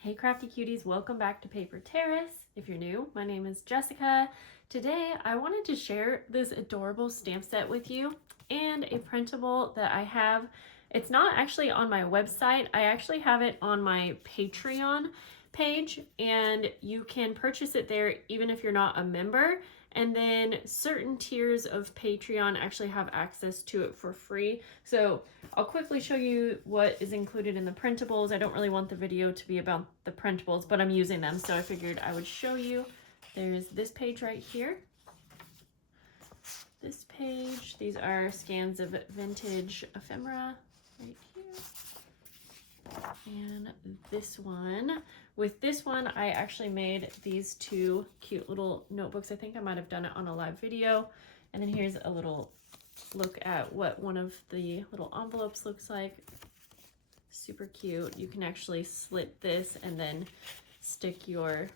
Hey crafty cuties, welcome back to Paper Terrace. If you're new, my name is Jessica. Today I wanted to share this adorable stamp set with you and a printable that I have. It's not actually on my website, I actually have it on my Patreon page, and you can purchase it there even if you're not a member. And then certain tiers of Patreon actually have access to it for free. So I'll quickly show you what is included in the printables. I don't really want the video to be about the printables, but I'm using them, so I figured I would show you. There's this page right here. This page. These are scans of vintage ephemera right here. And this one. With this one, I actually made these two cute little notebooks. I think I might have done it on a live video. And then here's a little look at what one of the little envelopes looks like. Super cute. You can actually slit this and then stick your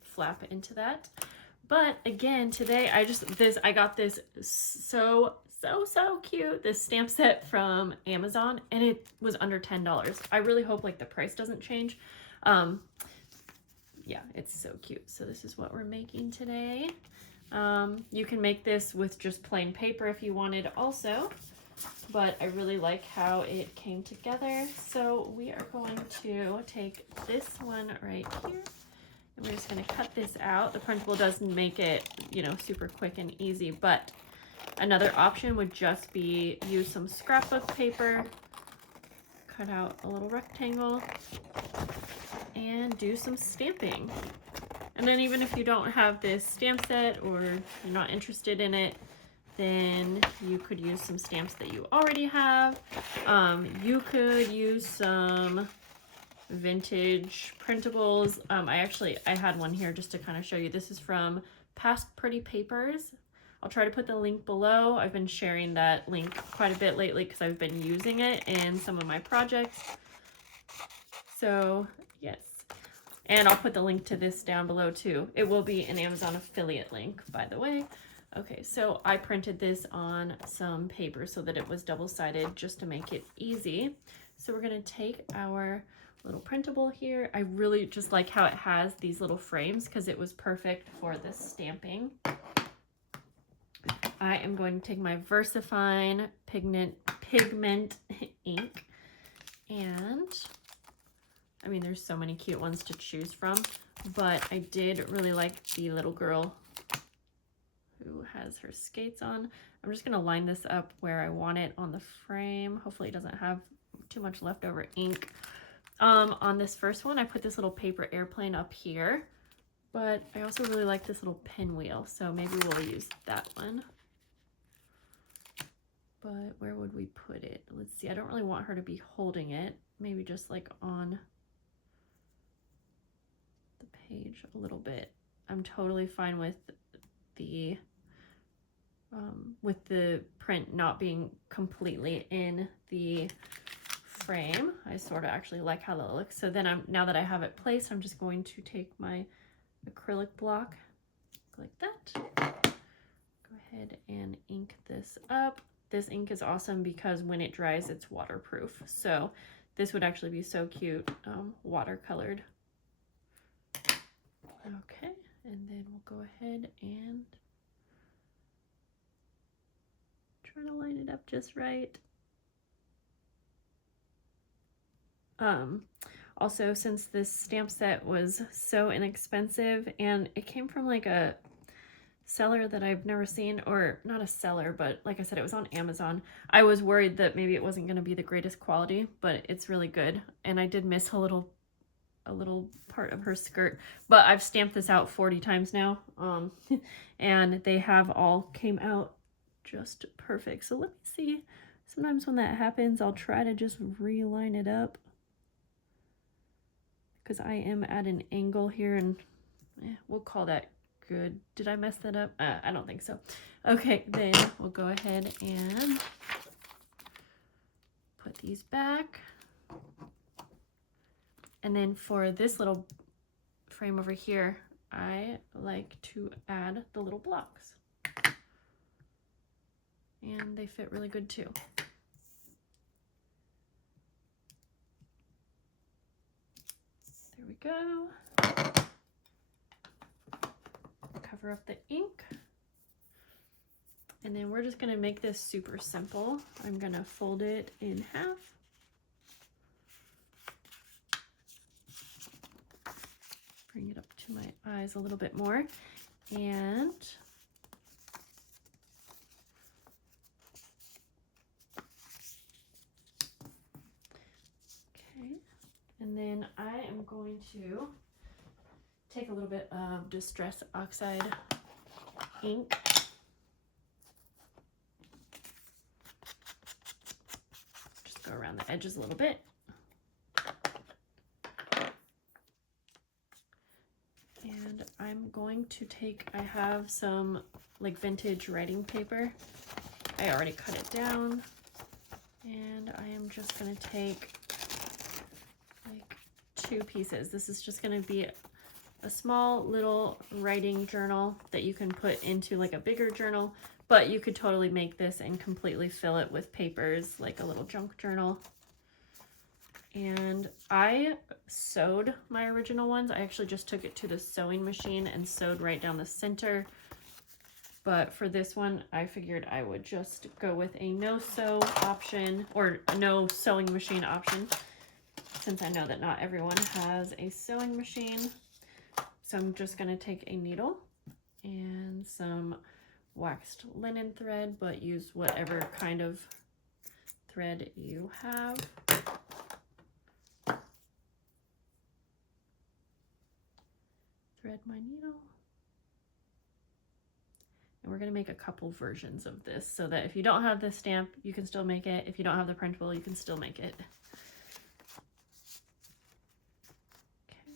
flap into that. But again, today I got this so cute, this stamp set from Amazon, and it was under $10. I really hope like the price doesn't change. Yeah, it's so cute. So this is what we're making today. You can make this with just plain paper if you wanted also, but I really like how it came together. So we are going to take this one right here, and we're just going to cut this out. The printable doesn't make it, you know, super quick and easy, but another option would just be use some scrapbook paper, cut out a little rectangle, and do some stamping. And then even if you don't have this stamp set or you're not interested in it, then you could use some stamps that you already have. You could use some vintage printables. I had one here just to kind of show you. This is from Past Pretty Papers. I'll try to put the link below. I've been sharing that link quite a bit lately because I've been using it in some of my projects. So yes, and I'll put the link to this down below too. It will be an Amazon affiliate link, by the way. Okay, so I printed this on some paper so that it was double-sided just to make it easy. So we're gonna take our little printable here. I really just like how it has these little frames because it was perfect for the stamping. I am going to take my VersaFine pigment ink, and I mean, there's so many cute ones to choose from, but I did really like the little girl who has her skates on. I'm just gonna line this up where I want it on the frame. Hopefully it doesn't have too much leftover ink. On this first one, I put this little paper airplane up here, but I also really like this little pinwheel, so maybe we'll use that one. But where would we put it? Let's see, I don't really want her to be holding it. Maybe just like on the page a little bit. I'm totally fine with the print not being completely in the frame. I sort of actually like how that looks. So then now that I have it placed, I'm just going to take my acrylic block like that. Go ahead and ink this up. This ink is awesome because when it dries, it's waterproof. So this would actually be so cute, watercolored. Okay, and then we'll go ahead and try to line it up just right. Also, since this stamp set was so inexpensive and it came from like a seller that I've never seen, or not a seller, but like I said, it was on Amazon. I was worried that maybe it wasn't going to be the greatest quality, but it's really good. And I did miss a little part of her skirt, but I've stamped this out 40 times now, and they have all came out just perfect. So let me see. Sometimes when that happens, I'll try to just reline it up because I am at an angle here, and we'll call that good. Did I mess that up? I don't think so. Okay, then we'll go ahead and put these back. And then for this little frame over here, I like to add the little blocks. And they fit really good too. we go. Cover up the ink. And then we're just going to make this super simple. I'm going to fold it in half. Bring it up to my eyes a little bit more. And okay. And then I am going to take a little bit of Distress Oxide ink. Just go around the edges a little bit. And I'm going to take, I have some like vintage writing paper. I already cut it down. And I am just going to take like 2 pieces. This is just going to be a small little writing journal that you can put into like a bigger journal, but you could totally make this and completely fill it with papers, like a little junk journal. And I sewed my original ones. I actually just took it to the sewing machine and sewed right down the center. But for this one, I figured I would just go with a no-sew option, or a no sewing machine option, since I know that not everyone has a sewing machine. So I'm just going to take a needle and some waxed linen thread, but use whatever kind of thread you have. Thread my needle. And we're going to make a couple versions of this so that if you don't have the stamp, you can still make it. If you don't have the printable, you can still make it. Okay.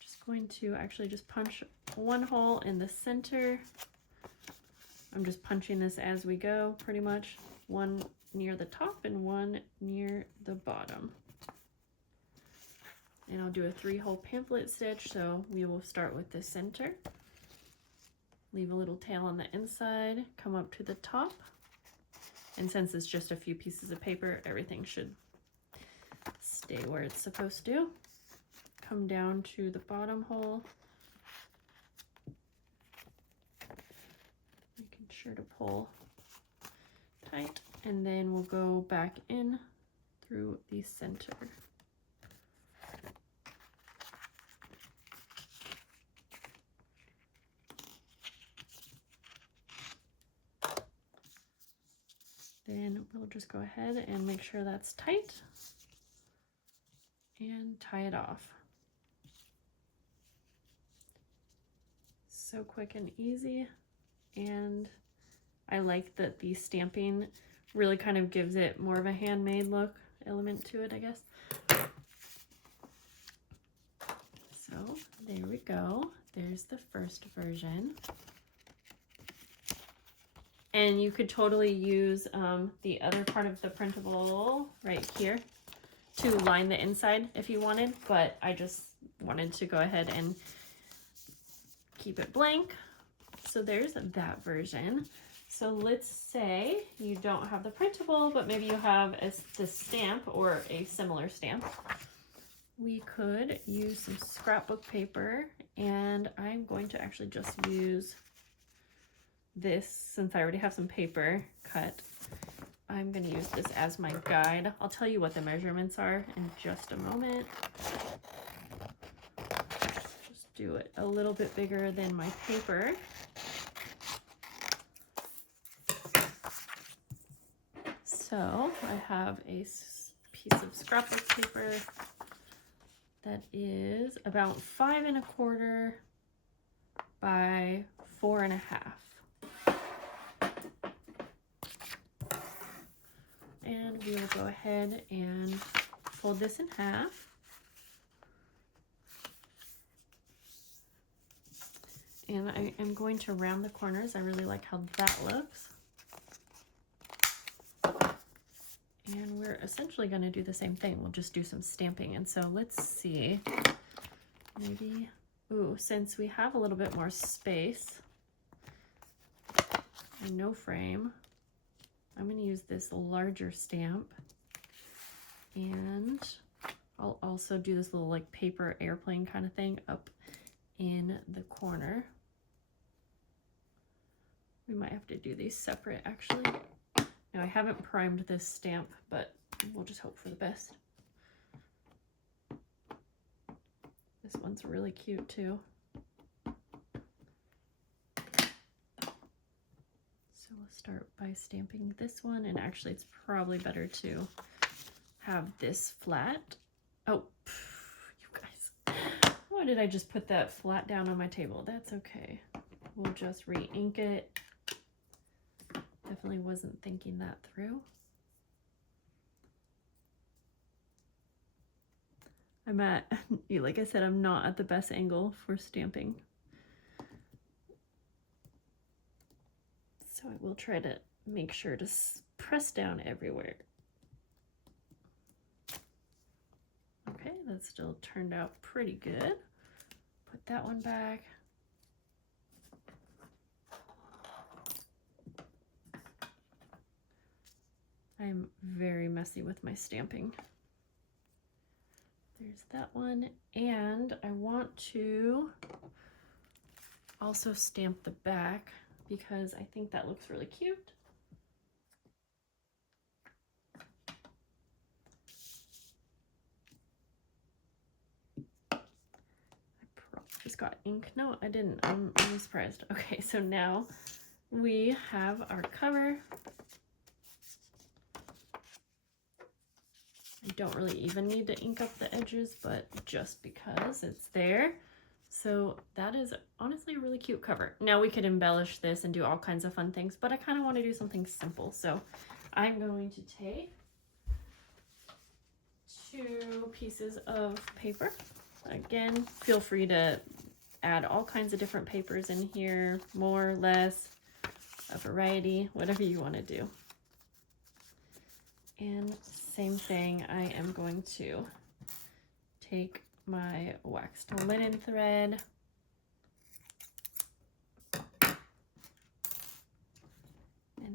Just going to actually just punch one hole in the center. I'm just punching this as we go, pretty much. One near the top and one near the bottom. And I'll do a 3-hole pamphlet stitch, so we will start with the center. Leave a little tail on the inside, come up to the top. And since it's just a few pieces of paper, everything should stay where it's supposed to. Come down to the bottom hole. Making sure to pull tight. And then we'll go back in through the center. Then we'll just go ahead and make sure that's tight and tie it off. So quick and easy. And I like that the stamping really kind of gives it more of a handmade look element to it, I guess. So there we go. There's the first version. And you could totally use the other part of the printable right here to line the inside if you wanted, but I just wanted to go ahead and keep it blank. So there's that version. So let's say you don't have the printable, but maybe you have this stamp or a similar stamp. We could use some scrapbook paper, and I'm going to actually just use this, since I already have some paper cut. I'm going to use this as my guide. I'll tell you what the measurements are in just a moment. Just do it a little bit bigger than my paper. So I have a piece of scrapbook paper that is about 5 1/4 by 4 1/2. And we will go ahead and fold this in half. And I am going to round the corners. I really like how that looks. And we're essentially going to do the same thing. We'll just do some stamping. And so let's see, maybe, ooh, since we have a little bit more space and no frame, I'm going to use this larger stamp, and I'll also do this little like paper airplane kind of thing up in the corner. We might have to do these separate actually. Now I haven't primed this stamp, but we'll just hope for the best. This one's really cute too. So we'll start by stamping this one, and actually it's probably better to have this flat. Oh, you guys, why did I just put that flat down on my table? That's okay. We'll just re-ink it. Definitely wasn't thinking that through. I'm at, like I said, I'm not at the best angle for stamping. So I will try to make sure to press down everywhere. Okay, that still turned out pretty good. Put that one back. I'm very messy with my stamping. There's that one, and I want to also stamp the back because I think that looks really cute. I probably just got ink. No, I didn't. I'm surprised. Okay, so now we have our cover. I don't really even need to ink up the edges, but just because it's there. So that is honestly a really cute cover. Now we could embellish this and do all kinds of fun things, but I kind of want to do something simple. So I'm going to take 2 pieces of paper. Again, feel free to add all kinds of different papers in here, more, less, a variety, whatever you want to do. And same thing, I am going to take my waxed linen thread and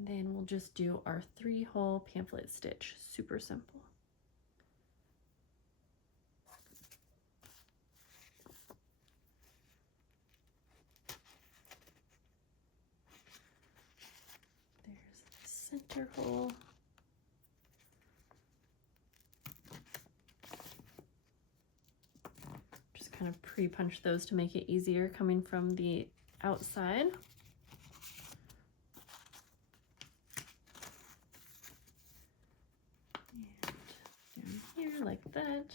then we'll just do our 3-hole pamphlet stitch. Super simple. There's the center hole. Kind of pre-punch those to make it easier coming from the outside. And down here like that.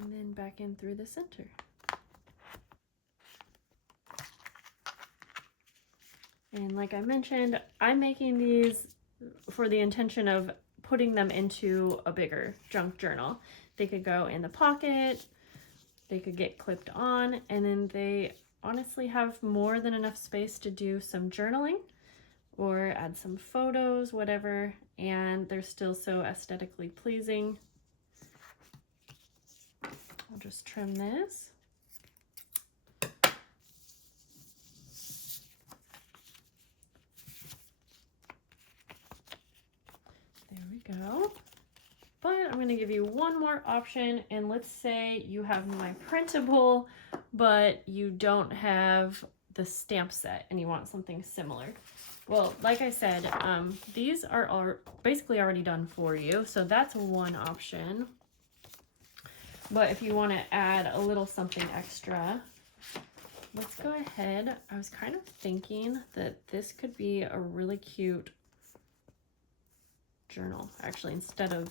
And then back in through the center. And like I mentioned, I'm making these for the intention of putting them into a bigger junk journal. They could go in the pocket, they could get clipped on, and then they honestly have more than enough space to do some journaling or add some photos, whatever, and they're still so aesthetically pleasing. I'll just trim this. There we go. But I'm going to give you one more option, and let's say you have my printable, but you don't have the stamp set and you want something similar. Well, like I said, these are basically already done for you, so that's one option. But if you want to add a little something extra, let's go ahead. I was kind of thinking that this could be a really cute journal, actually, instead of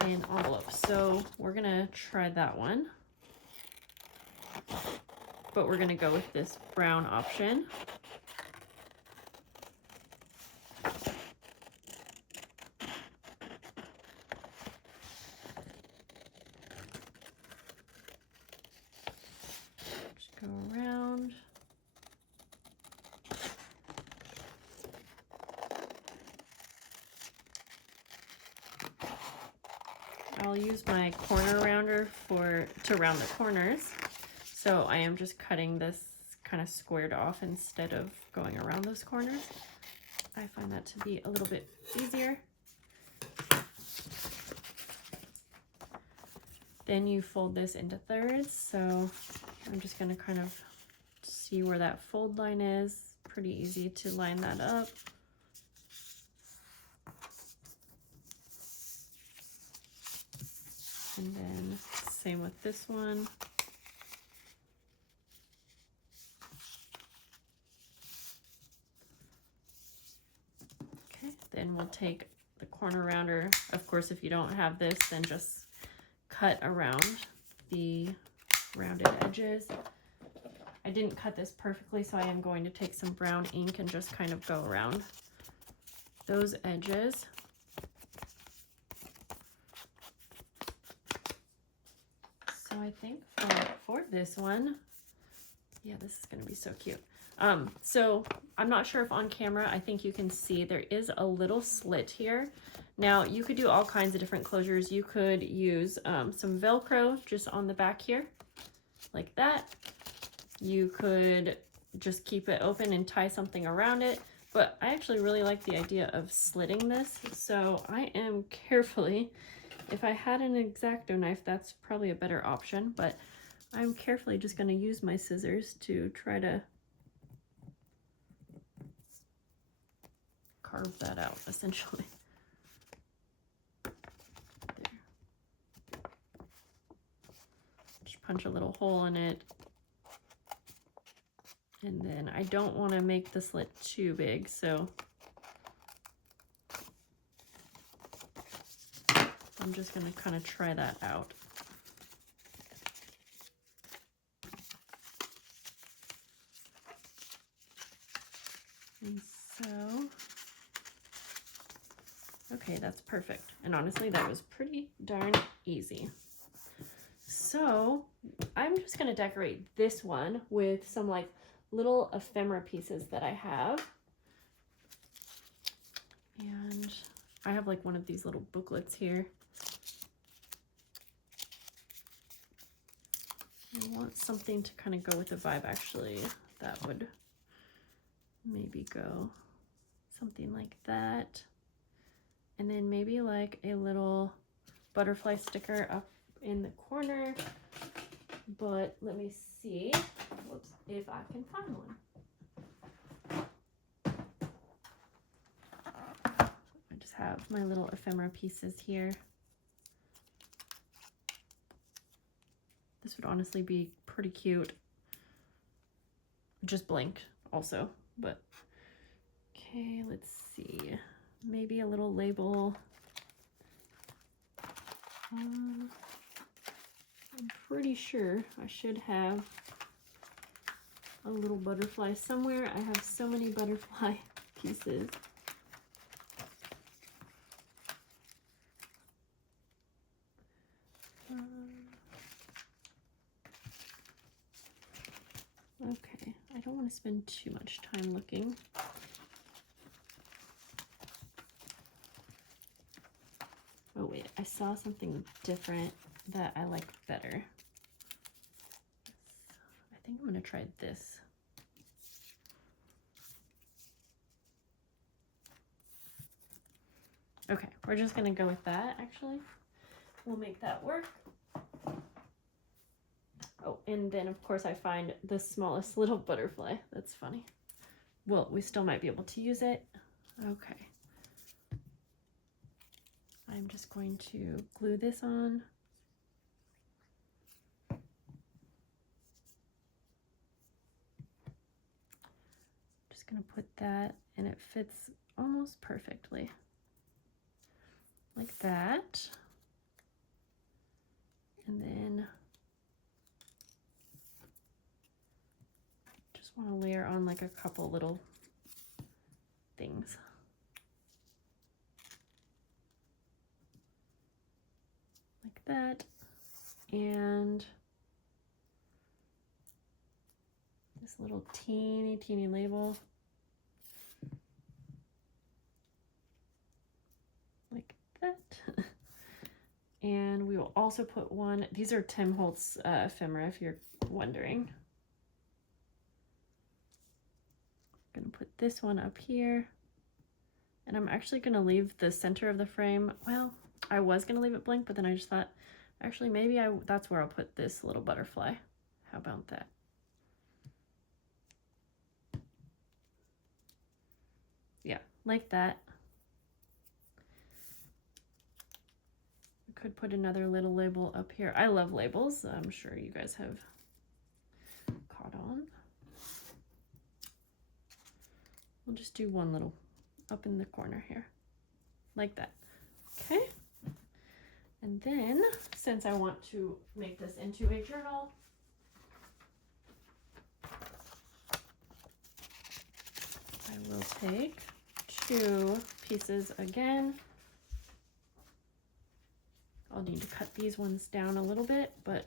an envelope. So we're gonna try that one, but we're gonna go with this brown option. Just go around. I'll use my corner rounder to round the corners. So I am just cutting this kind of squared off instead of going around those corners. I find that to be a little bit easier. Then you fold this into thirds. So I'm just going to kind of see where that fold line is. Pretty easy to line that up. And then same with this one. Okay, then we'll take the corner rounder. Of course, if you don't have this, then just cut around the rounded edges. I didn't cut this perfectly, so I am going to take some brown ink and just kind of go around those edges. So I think for this one, yeah, this is going to be so cute. So I'm not sure if on camera, I think you can see there is a little slit here. Now you could do all kinds of different closures. You could use some Velcro just on the back here, like that. You could just keep it open and tie something around it. But I actually really like the idea of slitting this. So I am carefully, if I had an X-Acto knife, that's probably a better option, but I'm carefully just going to use my scissors to try to carve that out, essentially. There. Just punch a little hole in it. And then I don't want to make the slit too big, so I'm just going to kind of try that out. And so, okay, that's perfect. And honestly, that was pretty darn easy. So I'm just going to decorate this one with some like little ephemera pieces that I have. And I have like one of these little booklets here. I want something to kind of go with the vibe, actually. That would maybe go something like that. And then maybe like a little butterfly sticker up in the corner. But let me see, whoops, if I can find one. I just have my little ephemera pieces here. This would honestly be pretty cute. Just blank also, but okay, let's see. Maybe a little label. I'm pretty sure I should have a little butterfly somewhere. I have so many butterfly pieces. Okay, I don't want to spend too much time looking. Oh wait, I saw something different that I like better. I think I'm going to try this. Okay, we're just going to go with that, actually. We'll make that work. Oh, and then of course I find the smallest little butterfly. That's funny. Well, we still might be able to use it. Okay. I'm just going to glue this on. Just going to put that, and it fits almost perfectly. Like that. And then just want to layer on like a couple little things. Like that. And this little teeny label. Like that. And we will also put one, these are Tim Holtz ephemera, if you're wondering. I'm gonna put this one up here. And I'm actually gonna leave the center of the frame, well, I was gonna leave it blank, but then I just thought Actually, maybe that's where I'll put this little butterfly. How about that? Yeah, like that. I could put another little label up here. I love labels. I'm sure you guys have caught on. We'll just do one little up in the corner here, like that. Okay. And then, since I want to make this into a journal, I will take 2 pieces again. I'll need to cut these ones down a little bit, but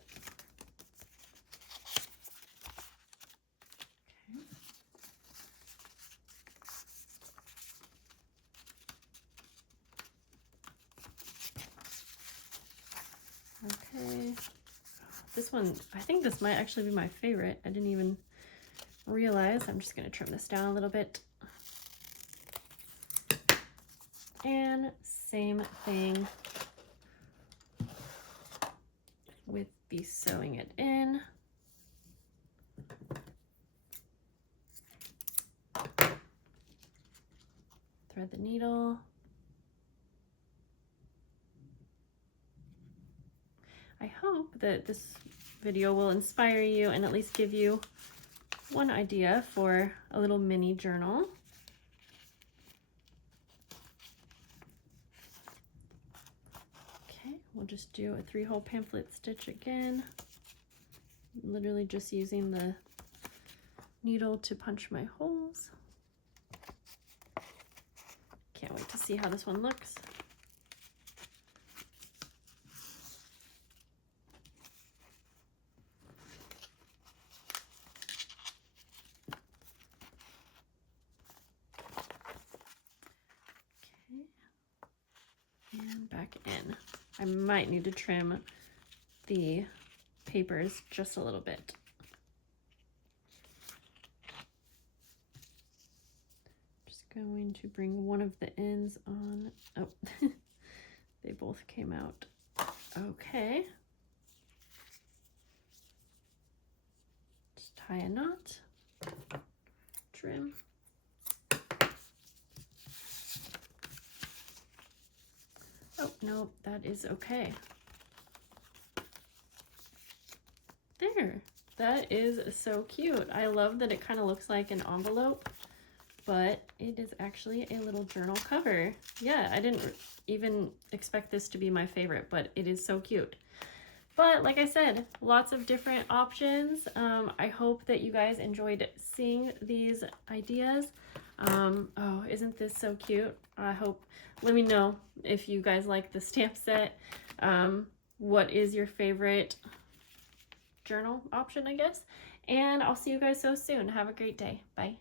okay. This one, I think this might actually be my favorite. I didn't even realize. I'm just going to trim this down a little bit. And same thing with the sewing it in. Thread the needle. I hope that this video will inspire you and at least give you one idea for a little mini journal. Okay, we'll just do a 3-hole pamphlet stitch again. Literally just using the needle to punch my holes. Can't wait to see how this one looks. And back in. I might need to trim the papers just a little bit. Just going to bring one of the ends on. Oh, they both came out. Okay. Just tie a knot, trim. Oh, no, that is okay. There, that is so cute. I love that it kind of looks like an envelope, but it is actually a little journal cover. Yeah, I didn't even expect this to be my favorite, but it is so cute. But like I said, lots of different options. I hope that you guys enjoyed seeing these ideas. Oh, isn't this so cute? Let me know if you guys like the stamp set. What is your favorite journal option, I guess? And I'll see you guys so soon. Have a great day. Bye.